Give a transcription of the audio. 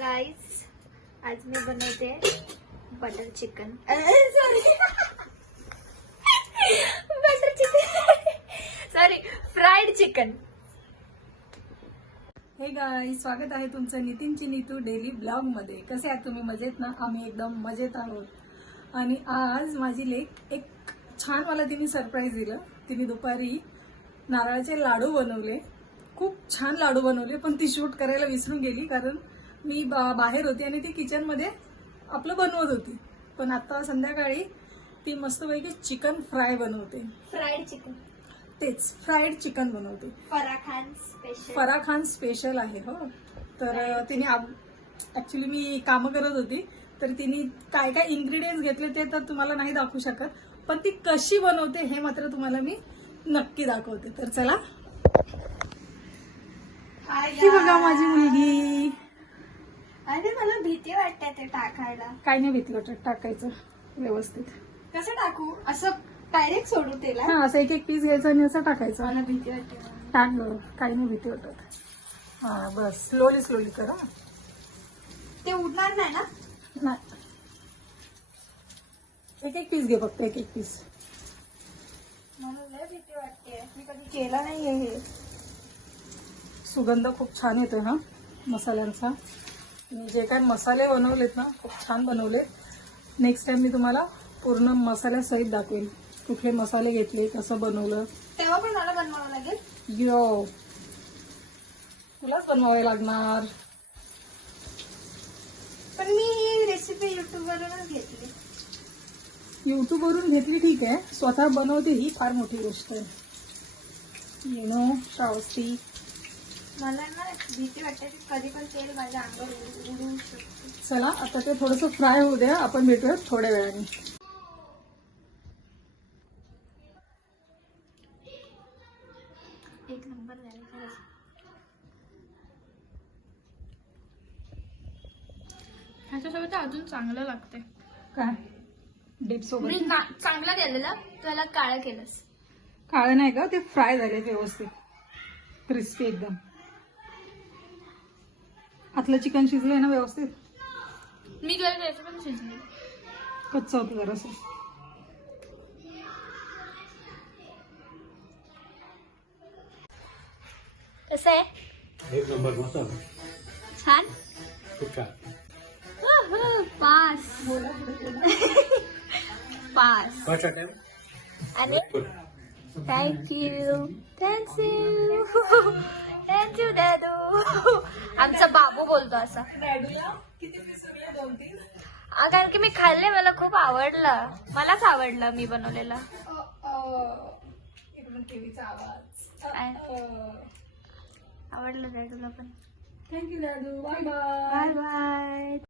Guys आज मी बनवते butter chicken butter chicken sorry fried chicken hey guy स्वागत आहे तुमचं नितीनची नीतू डेली ब्लॉगमध्ये. कसे आहात तुम्ही? मजेत ना? आम्ही एकदम मजेत आहोत. आणि आज माझी लेक एक छान मला तिने सरप्राईज दिलं. तिने दुपारी नारळाचे लाडू बनवले. खूप छान लाडू बनवले पण ती शूट करायला विसरून गेली कारण मी बा- बाहेर होती आणि ती किचनमध्ये आपलं बनवत होती. पण आता संध्याकाळी ती मस्तपैकी चिकन फ्राय बनवते. फ्राईड चिकन तेच फ्राईड चिकन बनवते. फरा खान स्पेशल फरा खान स्पेशल आहे हो. तर तिने ऍक्च्युली मी कामं करत होती. तर तिने काय काय इन्ग्रेडियंट्स घेतले ते तर तुम्हाला नाही दाखवू शकत. पण ती कशी बनवते हे मात्र तुम्हाला मी नक्की दाखवते. तर चला. ही बघा माझी मुलगी. अरे मला भीती वाटते ते टाकायला. काय नाही भीती वाटत टाकायचं व्यवस्थित. कसं टाकू? असं डायरेक्ट सोडू त्याला? हा असं एक एक पीस घ्यायचं आणि असं टाकायचं. मला भीती वाटते टाक गं काही नाही भीती वाटत. हा बस. स्लोली स्लोली कर ते उडणार नाही ना? नाही. एक एक पीस घे फक्त एक एक पीस मला लय भीती वाटते. मी कधी केलं नाहीये हे. सुगंध खूप छान येतोय हा मसाल्यांचा. मी जे काय मसाले बनवलेत ना खूप छान बनवले नेक्स्ट टाइम मी तुम्हाला पूर्ण मसाल्यासहित दाखवेल कुठले मसाले घेतले कसं बनवलं. तेव्हा पण मला बनवावं लागेल. यो. तुलाच बनवावे लागणार. पण मी ही रेसिपी युट्यूब वरूनच घेतली. YouTube वरून घेतली ठीक आहे. स्वतः बनवते ही फार मोठी गोष्ट आहे. You know Shravasti. मला ना भीती वाटते की कधी पण तेल माझ्या अंगावर उडू उडू शकते. चला आता ते थोडंसं फ्राय होऊ द्या. आपण भेटूया थोड्या वेळाने. एक नंबर झाला खरंच. ह्याच्यासोबत अजून चांगलं लागते. काय? डीप मी सोबत चांगलं केलेलं. त्याला काळं केलंस. काळे नाही का? ते फ्राय झाले व्यवस्थित. क्रिस्पी एकदम. आतलं चिकन शिजलंय ना व्यवस्थित? मी केलं त्याचं पण शिजले. कच्चं होतं जरासं कसं आहे? एक नंबर छान. पास. पास. फर्स्ट आणि thank you thank you thank you दादू. आमचा बाबू बोलतो असा. कारण की मी खाल्ले मला खूप आवडलं. मलाच आवडलं मी बनवलेलं. आवाज. काय? आवडलं दादूला पण? थँक्यू दादू बाय बाय बाय बाय